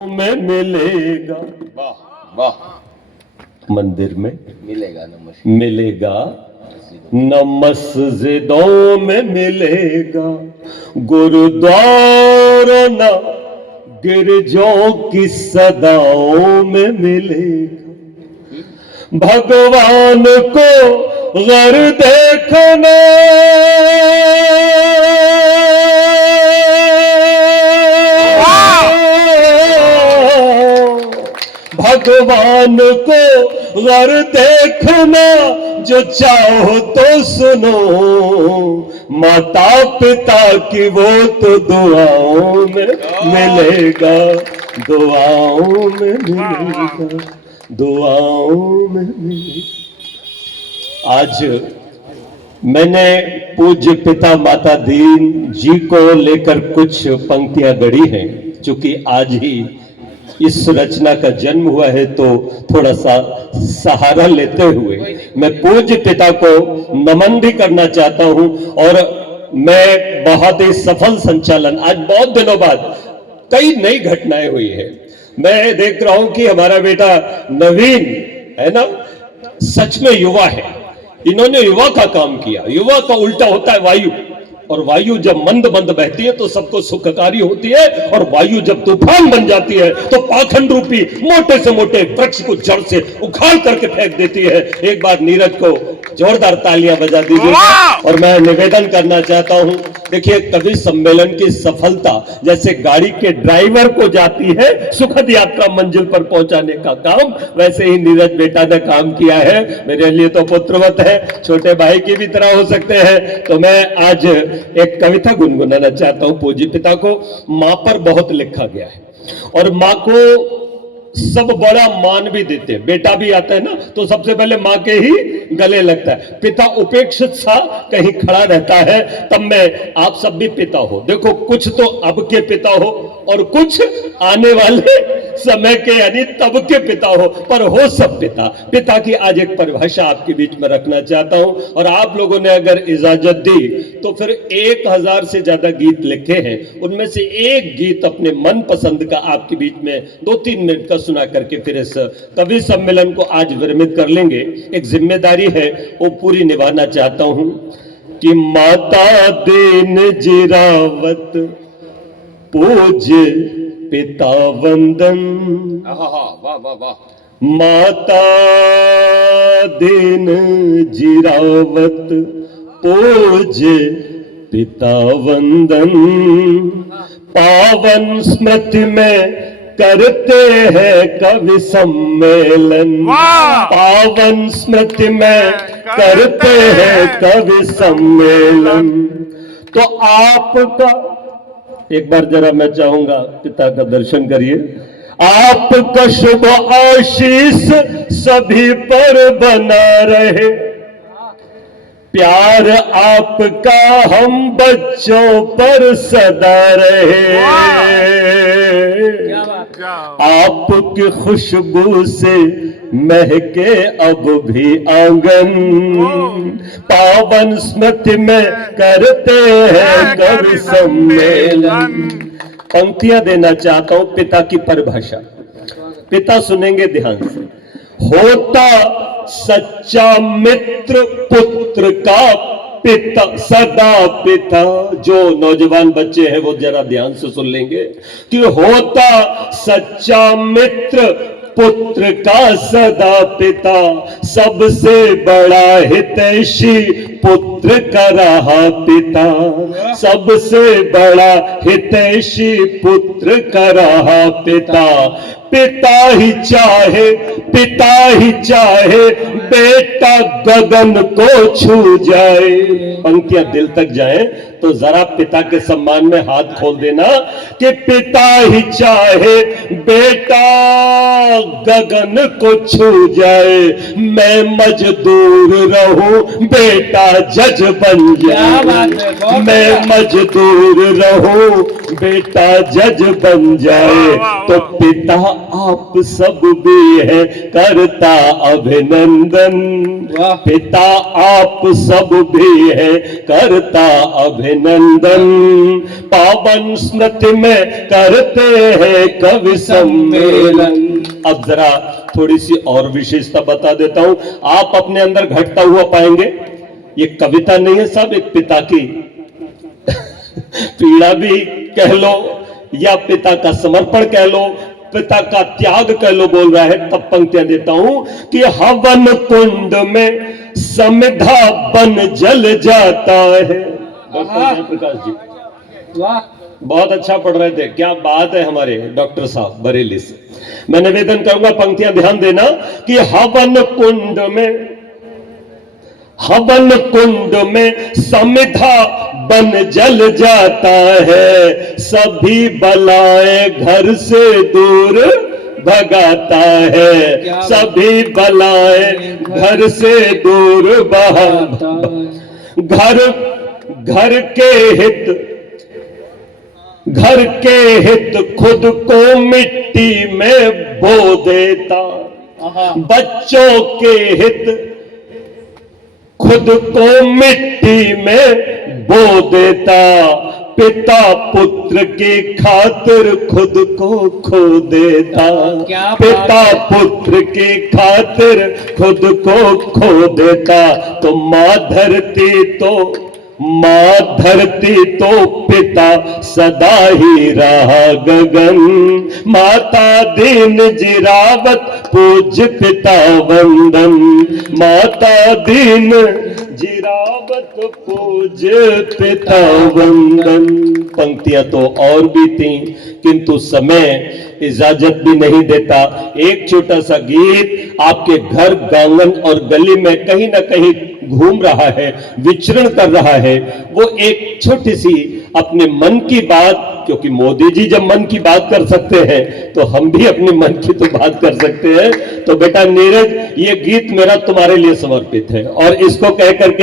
में मिलेगा। वाह वाह। मंदिर में मिलेगा मिलेगा न मस्जिदों में मिलेगा, गुरुद्वारों न गिरजों की सदाओं में मिलेगा। भगवान को घर देखना भगवान को घर देखना जो चाहो तो सुनो, माता पिता की वो तो दुआओं में मिलेगा, दुआओं में मिलेगा, दुआओं में मिलेगा। आज मैंने पूज्य पिता माता दीन जी को लेकर कुछ पंक्तियां गढ़ी हैं। चूंकि आज ही इस रचना का जन्म हुआ है तो थोड़ा सा सहारा लेते हुए मैं पूज्य पिता को नमन भी करना चाहता हूं। और मैं बहुत ही सफल संचालन, आज बहुत दिनों बाद कई नई घटनाएं हुई है। मैं देख रहा हूं कि हमारा बेटा नवीन है ना, सच में युवा है। इन्होंने युवा का काम किया। युवा का उल्टा होता है वायु, और वायु जब मंद मंद बहती है तो सबको सुखकारी होती है, और वायु जब तूफान बन जाती है तो पाखंड रूपी मोटे से मोटे वृक्ष को जड़ से उखाड़ करके फेंक देती है। एक बार नीरज को जोरदार तालियां बजा दीजिएगा। और मैं निवेदन करना चाहता हूं, देखिए कवि सम्मेलन की सफलता जैसे गाड़ी के ड्राइवर को जाती है सुखद यात्रा मंजिल पर पहुंचाने का काम, वैसे ही नीरज बेटा ने काम किया है। मेरे लिए तो पुत्रवत है, छोटे भाई की भी तरह हो सकते हैं। तो मैं आज एक कविता गुनगुनाना चाहता हूं पूज्य पिता को। मां पर बहुत लिखा गया है और मां को सब बड़ा मान भी देते हैं। बेटा भी आता है ना तो सबसे पहले मां के ही गले लगता है। पिता उपेक्षित सा कहीं खड़ा रहता है, तब में आप सब भी पिता हो। देखो कुछ तो अब के पिता हो और कुछ आने वाले समय के यानी तब के पिता हो, पर हो सब पिता। पिता की आज एक परिभाषा आपके बीच में रखना चाहता हूं, और आप लोगों ने अगर इजाजत दी तो फिर 1000 से ज्यादा गीत लिखे हैं, उनमें से एक गीत अपने मन पसंद का आपके बीच में 2-3 मिनट का सुना करके फिर इस कवि सम्मेलन को आज विरमित कर लेंगे। एक जिम्मेदारी है वो पूरी निभाना चाहता हूं कि माता दीन जिरावत पूज्य पिता वंदन। वाह वाह वाह। माता दीन जिरावत पूज्य पिता वंदन, पावन स्मृति में करते हैं कवि सम्मेलन। पावन स्मृति में करते हैं कवि सम्मेलन। तो आपका एक बार जरा मैं चाहूंगा पिता का दर्शन करिए। आपका शुभ आशीष सभी पर बना रहे, प्यार आपका हम बच्चों पर सदा रहे। आपकी खुशबू से महके अब भी आंगन, पावन स्मृति में करते हैं कवि सम्मेलन। पंक्तियां देना चाहता हूं पिता की परिभाषा। पिता सुनेंगे ध्यान से। होता सच्चा मित्र पुत्र का पिता सदा पिता। जो नौजवान बच्चे हैं वो जरा ध्यान से सुन लेंगे कि होता सच्चा मित्र पुत्र का सदा पिता, सबसे बड़ा हितैषी पुत्र का रहा पिता, सबसे बड़ा हितैषी पुत्र का रहा पिता। पिता ही चाहे बेटा गगन को छू जाए। पंक्तियां दिल तक जाए तो जरा पिता के सम्मान में हाथ खोल देना कि पिता ही चाहे बेटा गगन को छू जाए, मैं मजदूर रहूं बेटा जज बन क्या बात है, जाए, बहुत मैं बढ़िया। मजदूर रहूं, बेटा जज बन जाए, तो पिता आप सब भी है करता अभिनंदन। वाह। पिता आप सब भी है करता अभिनंदन। पावन स्मृति में करते हैं कवि सम्मेलन। अब जरा थोड़ी सी और विशेषता बता देता हूं, आप अपने अंदर घटता हुआ पाएंगे। ये कविता नहीं है साहब, एक पिता की पीड़ा भी कह लो या पिता का समर्पण कह लो, पिता का त्याग कह लो, बोल रहा है। तब पंक्तियां देता हूं कि हवन कुंड में समिधा बन जल जाता है। डॉक्टर जयप्रकाश जी वाह, बहुत अच्छा पढ़ रहे थे, क्या बात है हमारे डॉक्टर साहब बरेली से। मैं निवेदन करूंगा, पंक्तियां ध्यान देना कि हवन कुंड में समिधा बन जल जाता है, सभी बलाएं घर से दूर भगाता है, क्या सभी बलाएं घर से दूर भगाता है। घर के हित खुद को मिट्टी में बो देता, बच्चों के हित खुद को मिट्टी में बो देता, पिता पुत्र की खातिर खुद को खो देता, क्या पिता पुत्र की खातिर खुद को खो देता। तो मां धरती तो पिता सदा ही रहा गगन, माता दीन जिरावत पूज्य पिता वंदन, माता दीन जिरावत पूज्य पिता वंदन। पंक्तियां तो और भी थी, किंतु समय इजाजत भी नहीं देता। एक छोटा सा गीत आपके घर, गांगन और गली में कहीं ना कहीं घूम रहा है, विचरण कर रहा है। वो एक छोटी सी अपने मन की बात, क्योंकि मोदी जी जब मन की बात कर सकते हैं तो हम भी अपने मन की तो बात कर सकते हैं। तो बेटा नीरज, ये गीत मेरा तुम्हारे लिए समर्पित है और इसको कह करके